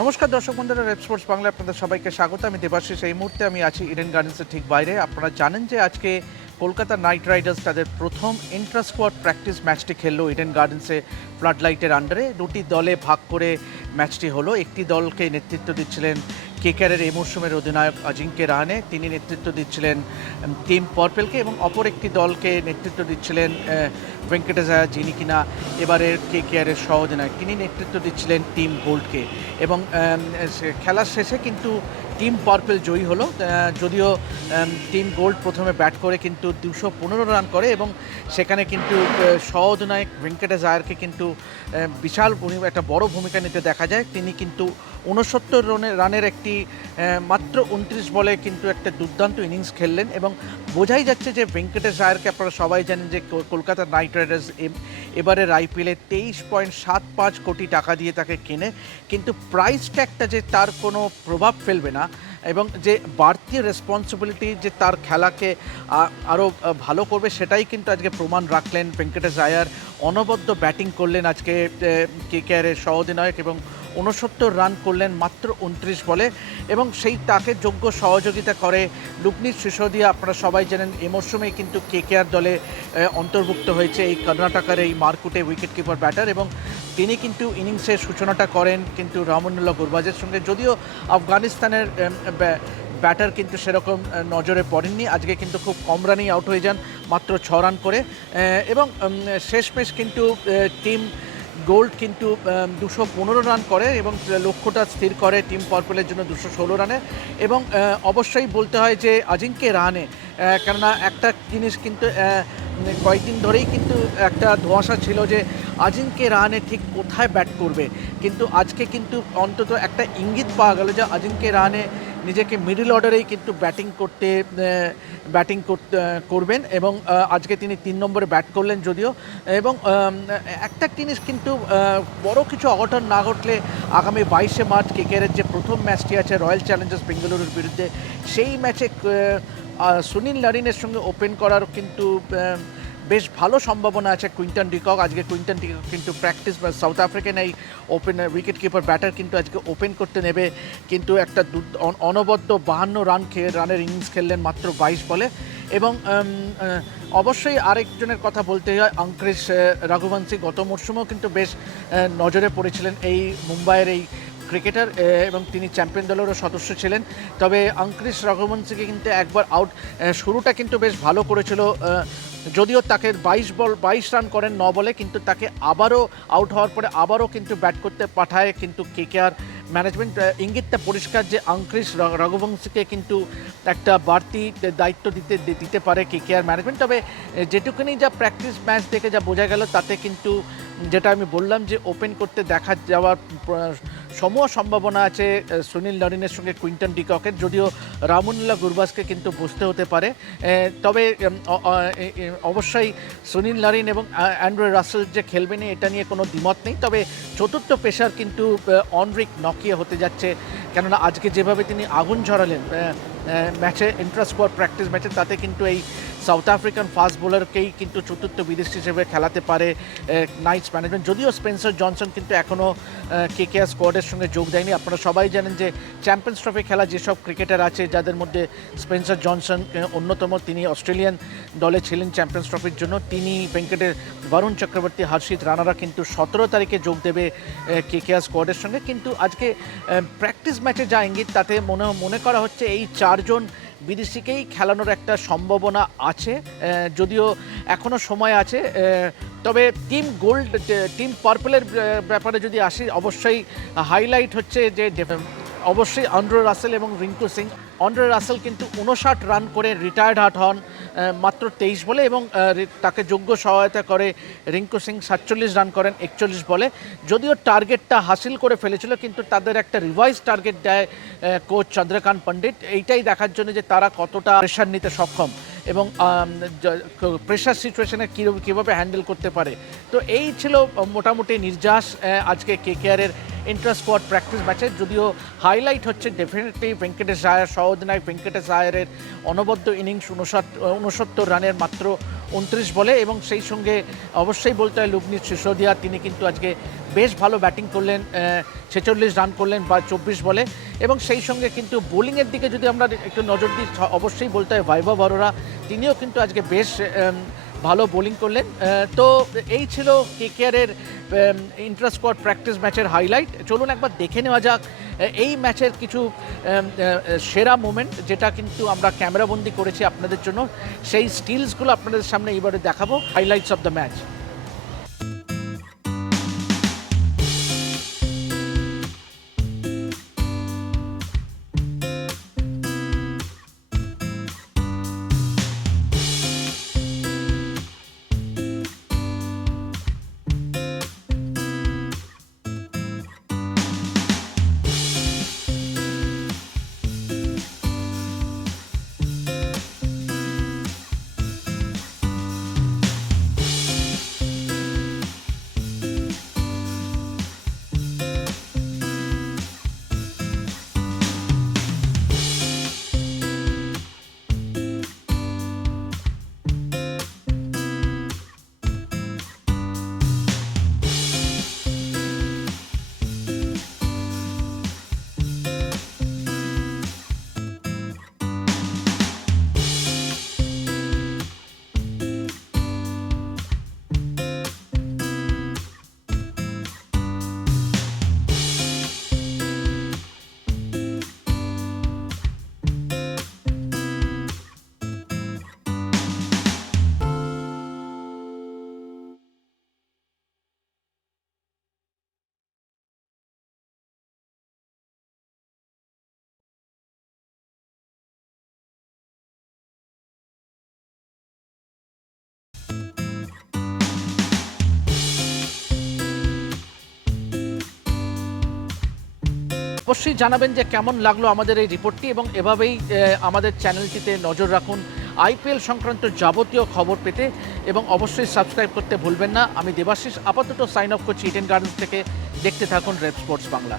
নমস্কার দর্শক বন্ধুরা রেপ স্পোর্টস বাংলা আপনাদের সবাইকে স্বাগত। আমি দেবাশিস। এই মুহূর্তে আমি আছি ইডেন গার্ডেন্সের ঠিক বাইরে। আপনারা জানেন যে আজকে কলকাতা নাইট রাইডার্স তাদের প্রথম ইন্ট্রা স্কোয়াড প্র্যাকটিস ম্যাচটি খেললো ইডেন গার্ডেন্সে ফ্লাড লাইটের আন্ডারে দুটি দলে ভাগ করে ম্যাচটি হলো। একটি দলকে নেতৃত্ব দিচ্ছিলেন কেকারের এই মরশুমের অধিনায়ক অজিঙ্ক্য রাহানে। তিনি নেতৃত্ব দিচ্ছিলেন টিম পর্পেলকে এবং অপর একটি দলকে নেতৃত্ব দিচ্ছিলেন ভেঙ্কটেশায়া, যিনি কিনা এবারের কে কেয়ারের সহ অধিনায়ক তিনি নেতৃত্ব দিচ্ছিলেন টিম গোল্ডকে এবং খেলার শেষে কিন্তু টিম পার্পেল জয়ী হলো। যদিও টিম গোল্ড প্রথমে ব্যাট করে কিন্তু দুশো পনেরো রান করে এবং সেখানে কিন্তু আহ, সহ অধিনায়ক ভেঙ্কটেশ আয়ারকে কিন্তু বিশাল একটা বড় ভূমিকা নিতে দেখা যায়। তিনি কিন্তু উনসত্তর রানের রানের একটি মাত্র উনত্রিশ বলে কিন্তু একটা দুর্দান্ত ইনিংস খেললেন এবং বোঝাই যাচ্ছে যে ভেঙ্কটেশ আয়ারকে আপনারা সবাই জানেন যে কলকাতা নাইট রাইডার্স এবারের আইপিএলে তেইশ পয়েন্ট সাত পাঁচ কোটি টাকা দিয়ে তাকে কিনে। কিন্তু প্রাইস ট্যাগটা যে তার কোনো প্রভাব ফেলবে না এবং যে বাড়তি রেসপন্সিবিলিটি যে তার খেলাকে আরও ভালো করবে সেটাই কিন্তু আজকে প্রমাণ রাখলেন ভেঙ্কটেশ আয়ার অনবদ্য ব্যাটিং করলেন আজকে কে কে আরের সহ অধিনায়ক এবং উনসত্তর রান করলেন মাত্র উনত্রিশ বলে এবং সেই তাকে যোগ্য সহযোগিতা করে লুকনির সিসোদিয়া, আপনারা সবাই জানেন এ মরশুমেই কিন্তু কে কে আর দলে অন্তর্ভুক্ত হয়েছে এই কর্ণাটকের এই মার্কুটে উইকেট কিপার ব্যাটার এবং তিনি কিন্তু ইনিংসের সূচনাটা করেন কিন্তু রহমানুল্লাহ গুরবাজের সঙ্গে। যদিও আফগানিস্তানের ব্যাটার কিন্তু সেরকম নজরে পড়েননি। আজকে কিন্তু খুব কম রানেই আউট হয়ে যান, মাত্র ছ রান করে। এবং শেষমেশ কিন্তু টিম গোল্ড কিন্তু দুশো পনেরো রান করে এবং লক্ষ্যটা স্থির করে টিম পার্পলের জন্য দুশো ষোলো রানে। এবং অবশ্যই বলতে হয় যে অজিঙ্ক্য রানে। কেননা একটা জিনিস কিন্তু কয়েকদিন ধরেই কিন্তু একটা ধোঁয়াশা ছিল যে অজিঙ্ক্য রাহানে ঠিক কোথায় ব্যাট করবে। কিন্তু আজকে কিন্তু অন্তত একটা ইঙ্গিত পাওয়া গেল যে অজিঙ্ক্য রাহানে নিজেকে মিডল অর্ডারেই কিন্তু ব্যাটিং করতে ব্যাটিং করবেন এবং আজকে তিনি তিন নম্বরে ব্যাট করলেন যদিও। এবং একটা জিনিস কিন্তু বড় কিছু অঘটন না ঘটলে আগামী বাইশে মার্চ কেকেরের যে প্রথম ম্যাচটি আছে রয়্যাল চ্যালেঞ্জার্স বেঙ্গালুরুর বিরুদ্ধে, সেই ম্যাচে সুনীল নারিনের সঙ্গে ওপেন করার কিন্তু বেশ ভালো সম্ভাবনা আছে কুইন্টন ডিকক। আজকে কুইন্টন ডিকক কিন্তু প্র্যাকটিস বা সাউথ আফ্রিকান এই ওপেন উইকেট কিপার ব্যাটার কিন্তু আজকে ওপেন করতে নেবে। কিন্তু একটা অনবদ্য বাহান্ন রান খেয়ে রানের ইনিংস খেললেন মাত্র বাইশ বলে। এবং অবশ্যই আরেকজনের কথা বলতে হয়, অঙ্কৃশ রঘুবংশী। গত মরশুমেও কিন্তু বেশ নজরে পড়েছিলেন এই মুম্বাইয়ের এই ক্রিকেটার এবং তিনি চ্যাম্পিয়ন দলেরও সদস্য ছিলেন। তবে অঙ্কৃশ রঘুবংশীকে কিন্তু একবার আউট শুরুটা কিন্তু বেশ ভালো করেছিল যদিও তাকে বাইশ বল, বাইশ রান করেন ন বলে, কিন্তু তাকে আবারও আউট হওয়ার পরে আবারও কিন্তু ব্যাট করতে পাঠায় কিন্তু কেকেআর ম্যানেজমেন্ট ইঙ্গিতটা পরিষ্কার যে অঙ্কৃশ রঘুবংশীকে কিন্তু একটা বাড়তি দায়িত্ব দিতে দিতে পারে কেকেআর ম্যানেজমেন্ট তবে যেটুকুনি যা প্র্যাকটিস ম্যাচ দেখে যা বোঝা গেল, তাতে কিন্তু যেটা আমি বললাম যে ওপেন করতে দেখা যাওয়ার সমূহ সম্ভাবনা আছে সুনীল নরিনের সঙ্গে কুইন্টন ডিককের যদিও রামুল্লাহ গুরবাজকে কিন্তু বুঝতে হতে পারে। তবে অবশ্যই সুনীল নারিন এবং অ্যান্ড্রু রাসেল যে খেলবেন এটা নিয়ে কোনো দ্বিমত নেই। তবে চতুর্থ পেশার কিন্তু অনরিক নকিয়ে হতে যাচ্ছে। কেননা, আজকে যেভাবে তিনি আগুন ঝরালেন ম্যাচে ইন্টারেস্ট ফর প্র্যাকটিস ম্যাচে, তাতে কিন্তু এই সাউথ আফ্রিকান ফাস্ট বোলারকেই কিন্তু চতুর্থ বিদেশি হিসেবে খেলাতে পারে নাইটস ম্যানেজমেন্ট। যদিও স্পেন্সার জনসন কিন্তু এখনও কে কে স্কোয়াডের সঙ্গে যোগ দেয়নি। আপনারা সবাই জানেন যে চ্যাম্পিয়ন্স ট্রফি খেলা যেসব ক্রিকেটার আছে, যাদের মধ্যে স্পেন্সার জনসন অন্যতম তিনি অস্ট্রেলিয়ান দলে ছিলেন চ্যাম্পিয়ন্স ট্রফির জন্য। তিনি ভেঙ্কটের বরুণ চক্রবর্তী, হর্ষিত রানারা কিন্তু সতেরো তারিখে যোগ দেবে কে কে স্কোয়াডের সঙ্গে। কিন্তু আজকে প্র্যাকটিস ম্যাচে যা ইঙ্গিত, তাতে মনে মনে করা হচ্ছে এই চারজন বিদেশিকেই খেলানোর একটা সম্ভাবনা আছে যদিও এখনও সময় আছে তবে টিম গোল্ড টিম পার্পলের ব্যাপারে যদি আসি, অবশ্যই হাইলাইট হচ্ছে যে অবশ্যই অন্ড্রে রাসেল এবং রিঙ্কু সিং অন্ড্রে রাসেল কিন্তু উনষাট রান করে রিটায়ার্ড হার্ট হন মাত্র তেইশ বলে এবং তাকে যোগ্য সহায়তা করে রিঙ্কু সিং সাতচল্লিশ রান করেন একচল্লিশ বলে। যদিও টার্গেটটা হাসিল করে ফেলেছিল, কিন্তু তাদের একটা রিভাইজ টার্গেট দেয় কোচ চন্দ্রকান্ত পণ্ডিত। এইটাই দেখার জন্য যে তারা কতটা প্রেশার নিতে সক্ষম এবং প্রেশার সিচুয়েশনে কীভাবে হ্যান্ডেল করতে পারে। তো এই ছিল মোটামুটি নির্যাস আজকে কেকেআরের ইন্টার স্কোয়াড প্র্যাকটিস ম্যাচের যদিও হাইলাইট হচ্ছে ডেফিনেটলি ভেঙ্কটেশ আয়ার সহঅধিনায়ক ভেঙ্কটেশ আয়ারের অনবদ্য ইনিংস উনসত্তর রানের মাত্র উনত্রিশ বলে এবং সেই সঙ্গে অবশ্যই বলতে হয় লুবনির সিসোদিয়া, তিনি কিন্তু আজকে বেশ ভালো ব্যাটিং করলেন ছেচল্লিশ রান করলেন বা চব্বিশ বলে এবং সেই সঙ্গে কিন্তু বোলিংয়ের দিকে যদি আমরা একটু নজর দিই, অবশ্যই বলতে হয় ভাইভব বড়রা তিনিও কিন্তু আজকে বেশ ভালো বোলিং করলেন। তো এই ছিল কেকেআরের ইন্টারস্কোয়াড প্র্যাকটিস ম্যাচের হাইলাইট চলুন একবার দেখে নেওয়া যাক এই ম্যাচের কিছু সেরা মোমেন্ট যেটা কিন্তু আমরা ক্যামেরাবন্দি করেছি আপনাদের জন্য। সেই স্টিলসগুলো আপনাদের সামনে এবারে দেখাবো হাইলাইটস অফ দ্য ম্যাচ অবশ্যই জানাবেন যে কেমন লাগল আমাদের এই রিপোর্টটি এবং এভাবেই আমাদের চ্যানেলটিতে নজর রাখুন আইপিএল সংক্রান্ত যাবতীয় খবর পেতে এবং অবশ্যই সাবস্ক্রাইব করতে ভুলবেন না। আমি দেবাশিস, আপাতত সাইন অফ করছি ইডেন গার্ডেন্স থেকে। দেখতে থাকুন রেড স্পোর্টস বাংলা